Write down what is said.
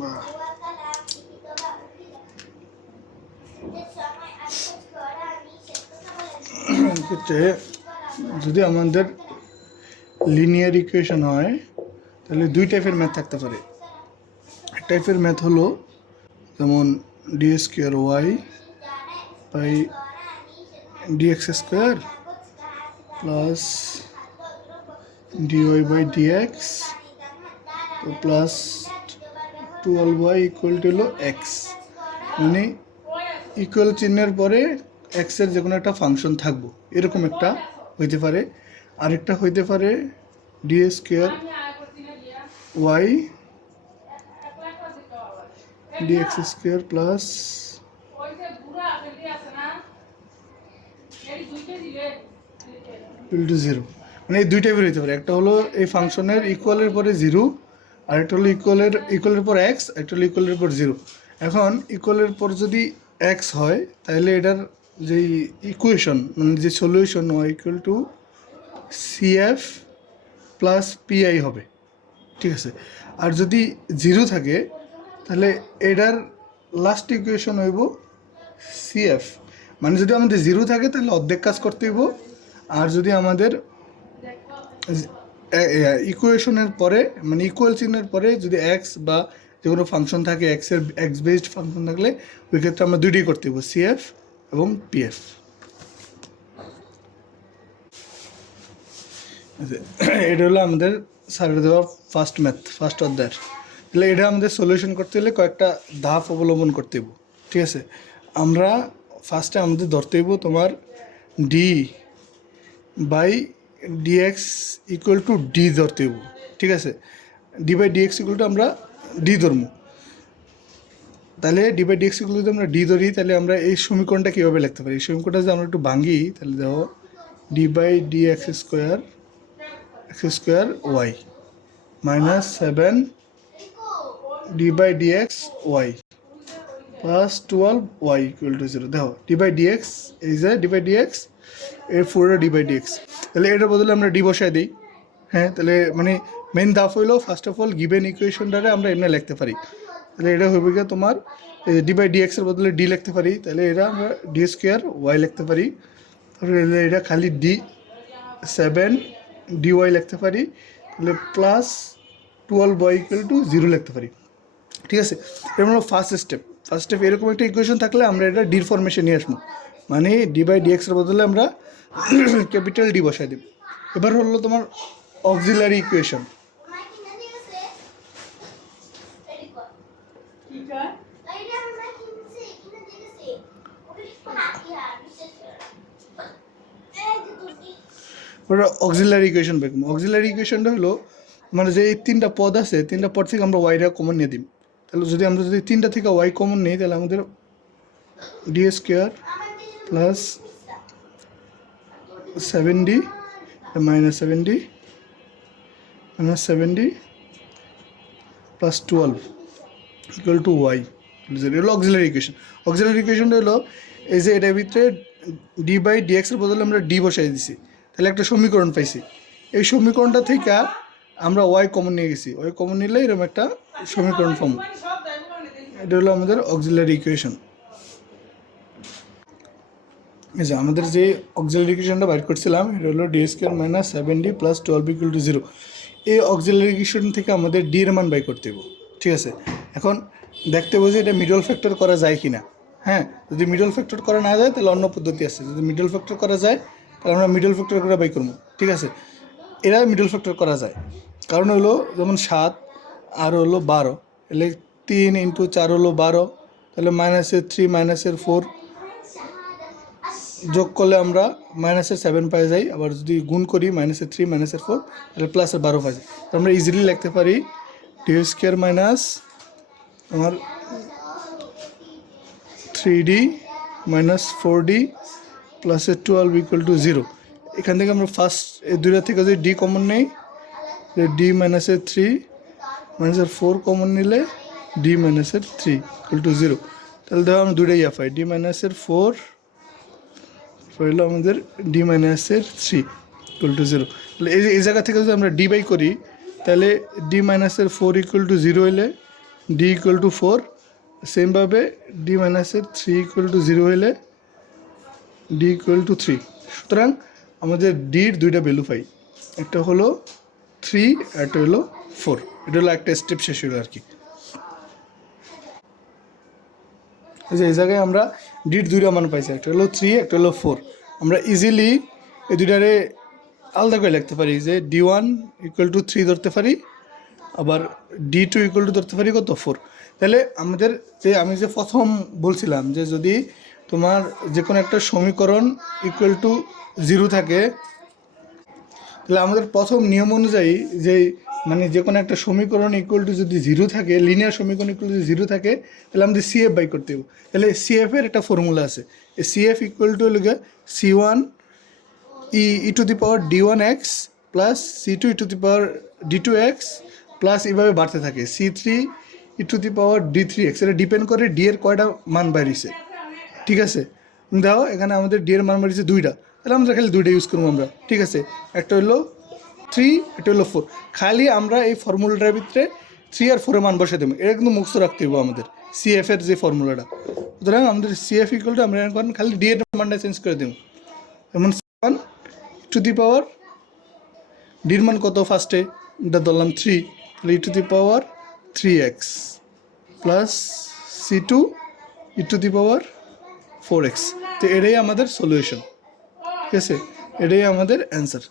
বা ক্ষেত্রে যদি আমাদের লিনিয়ার ইকুয়েশন হয় তাহলে দুই টাইপের ম্যাথ থাকতে পারে। এক টাইপের ম্যাথ হলো যেমন D square Y by D X square plus D Y by D X plus 12y equal to হলো এক্স, মানে ইকুয়াল চিহ্নের পরে এক্সের যে কোনো একটা ফাংশন থাকবো, এরকম একটা হইতে পারে। আরেকটা হইতে পারে D square Y D X square plus equal to zero. মানে এই দুই টাইপের হইতে পারে। একটা হলো এই ফাংশনের ইকুয়ালের পরে জিরো, আর একটা হলো ইকুয়ালের পর এক্স, একটা হলো ইকুয়ালের পর জিরো। এখন ইকুয়ালের পর যদি এক্স হয় তাহলে এটার যে ইকুয়েশন মানে যে solution Y equal to CF plus PI হবে, ঠিক আছে। আর যদি জিরো থাকে তাহলে এটার লাস্ট ইকুয়েশন হইব সিএফ, মানে যদি আমাদের জিরো থাকে তাহলে অর্ধেক কাজ করতে হইব। আর যদি আমাদের ইকুয়েশনের পরে মানে ইকুয়াল চিহ্নের পরে যদি এক্স বা যে কোনো ফাংশন থাকে, এক্স বেসড ফাংশন থাকলে ওই ক্ষেত্রে আমরা দুইটাই করতে হইব, সিএফ এবং পিএফ। এটা হলো আমাদের স্যারের দেওয়া ফার্স্ট ম্যাথ, ফার্স্ট অধ্যায়ের। তাহলে এটা আমাদের সলিউশন করতে হলে কয়েকটা ধাপ অবলম্বন করতে হইব, ঠিক আছে। আমরা ফার্স্টে আমাদের ধরতে হইব তোমার D by D X equal to D ধরতে হইব, ঠিক আছে। D by D X equal to আমরা ডি ধরবো। তাহলে ডি বাই ডিএক্স ইকুয়াল যদি আমরা ডি ধরি তাহলে আমরা এই সমীকরণটা কীভাবে লিখতে পারি? এই সমীকরণটা যদি আমরা একটু ভাঙি তাহলে দেখো D by D X square Y minus 7 D by D X Y plus 12y equal to zero. দেখো ডি বাই ডিএক্স, এই যে ডি বাই ডিএক্স এর পুরোটা ডি বাই ডিএক্স, তাহলে এটার বদলে আমরা ডি বসাই দিই। হ্যাঁ, তাহলে মানে মেন ধাপ হইলো ফার্স্ট অফ অল গিভেন ইকুয়েশনটারে আমরা এমনি লিখতে পারি। তাহলে এটা হবে গিয়ে তোমার ডি বাই ডিএক্সের বদলে ডি লিখতে পারি, তাহলে এটা আমরা ডি স্কোয়ার ওয়াই লিখতে পারি। তারপরে এটা খালি ডি 7 ডিওয়াই লিখতে পারি, তাহলে plus 12y equal to zero লিখতে পারি, ঠিক আছে। এটা হলো ফার্স্ট স্টেপ। এরকম একটা ইকুয়েশন থাকলে আমরা এটা ডির ফরমেশন নিয়ে আসবো, মানে ডি বাই ডিএক্সের বদলে আমরা ক্যাপিটাল ডি বসাই দেব। এবার হলো তোমার অক্সিলারি ইকুয়েশন। অক্সিলারি ইকুয়েশন বের করবো। অক্সিলারি ইকুয়েশনটা হলো মানে যে এই তিনটা পদ আছে, তিনটা পদ থেকে আমরা ওয়াইটা কমন নিয়ে দিই। তাহলে আমরা যদি তিনটা থেকে ওয়াই কমন নিই তাহলে আমাদের D square plus 7d minus 7d plus 12 equal to Y. এটা হলো অক্সিলারি ইকুয়েশন। অক্সিলারি ইকুয়েশনটা হলো এই যে এটার ভিতরে ডি বাই ডিএক্সের বদলে আমরা ডি বসাই দিছি, তাহলে একটা সমীকরণ পাইছি। এই সমীকরণটা থেকে আমরা ওয়াই কমন নিয়ে গেছি, ওয়াই কমন নিলে এরকম একটা সমীকরণ পাবো। এটা হলো আমাদের অক্সিলারি ইকুয়েশন। এই যে আমাদের যে অক্সিলারি ইকুয়েশনটা বাইর করছিলাম এটা হলো D square minus 7d plus 12 equal to zero. এই অক্সিলারি ইকুয়েশন থেকে আমাদের ডি এর মান বাই করতে হবে, ঠিক আছে। এখন দেখতে হবে যে এটা মিডল ফ্যাক্টর করা যায় কি না। হ্যাঁ, যদি মিডল ফ্যাক্টর করা না যায় তাহলে অন্য পদ্ধতি আছে। যদি মিডল ফ্যাক্টর করা যায় তাহলে আমরা মিডল ফ্যাক্টর করে বাই করবো, ঠিক আছে। এরা মিডল ফ্যাক্টর করা যায়, কারণ হলো যেমন 7 আর হলো 12, তাহলে 3 ইন্টু 4 হলো 12, তাহলে মাইনাসের 3 মাইনাসের 4 যোগ করলে আমরা মাইনাসের 7 পাই যাই। আবার যদি গুণ করি মাইনাসের 3 মাইনাসের 4 তাহলে প্লাসের 12 পাই যাই। আমরা ইজিলি লিখতে পারি ডি স্কোয়ার মাইনাস আমার 3d মাইনাস 4d প্লাসের 12 ইকুয়াল টু জিরো। এখান থেকে আমরা ফার্স্ট এই দুইটা থেকে যদি ডি কমন নেই, ডি মাইনাসের 3 মাইনাসের 4 কমন নিলে ডি মাইনাসের 3 ইকুয়াল টু জিরো। তাহলে দেখো আমরা দুইটাই পাই, ডি মাইনাসের 4 হলো আমাদের ডি মাইনাসের 3 ইকুয়াল টু জিরো। তাহলে এই জায়গা থেকে যদি আমরা ডি বাই করি তাহলে ডি মাইনাসের 4 ইকুয়াল টু জিরো হলে ডি ইকুয়াল টু 4, সেমভাবে ডি মাইনাসের 3 ইকুয়াল টু 0 হলে ডি ইকুয়াল টু 3। সুতরাং আমাদের ডির দুইটা ভ্যালু পাই, একটা হলো 3, একটা হলো 4। এটা হলো একটা স্টেপ শেষ হলো আর কি। এই জায়গায় আমরা ডির দুইটা মান পাইছি, একটা হলো 3, একটা হলো 4। আমরা ইজিলি এই দুইটারে আলাদা করে লিখতে পারি, যে D1 ইকুয়াল টু 3 ধরতে পারি, আবার D2 ইকুয়াল টু ধরতে পারি কত 4। তাহলে আমাদের যে আমি যে প্রথম বলছিলাম যে যদি তোমার যে কোনো একটা সমীকরণ ইকুয়াল টু 0 থাকে, তাহলে আমাদের প্রথম নিয়ম অনুযায়ী যে মানে যে কোনো একটা সমীকরণ ইকুয়াল টু যদি 0 থাকে, লিনিয়ার সমীকরণ ইকুয়াল টু 0 থাকে, তাহলে আমাদের CF বাই করতে হবে। তাহলে CF এর একটা ফর্মুলা আছে, এই CF ইকুয়াল টু হলো C1 e two the power D1x plus C2 e two the power D2x plus এইভাবে বাড়তে থাকে C3 e two the power D3x। এটা ডিপেন্ড করে ডি এর কয়টা মান বাড়িয়েছে, ঠিক আছে। দাও এখানে আমাদের ডি এর মান বাড়িয়েছে 2টা, তাহলে আমরা খালি 2টা ইউজ করবো আমরা, ঠিক আছে। একটা হলো 3, একটা হলো 4। খালি আমরা এই ফর্মুলাটার ভিতরে 3 আর 4 এর মান বসে দেবো, এটা কিন্তু মুক্ত রাখতে হবে আমাদের CF এর যে ফর্মুলাটা। সুতরাং আমাদের CF ইকুয়াল টু আমরা এখন খালি ডি এর মানটা চেঞ্জ করে দেবো। যেমন 1 টু দি পাওয়ার ডির মান কত ফার্স্টে, এটা ধরলাম 3, তাহলে e to the power 3x plus C2 e to the power 4x। তো এটাই আমাদের সলিউশন, ঠিক আছে, এটাই আমাদের অ্যান্সার।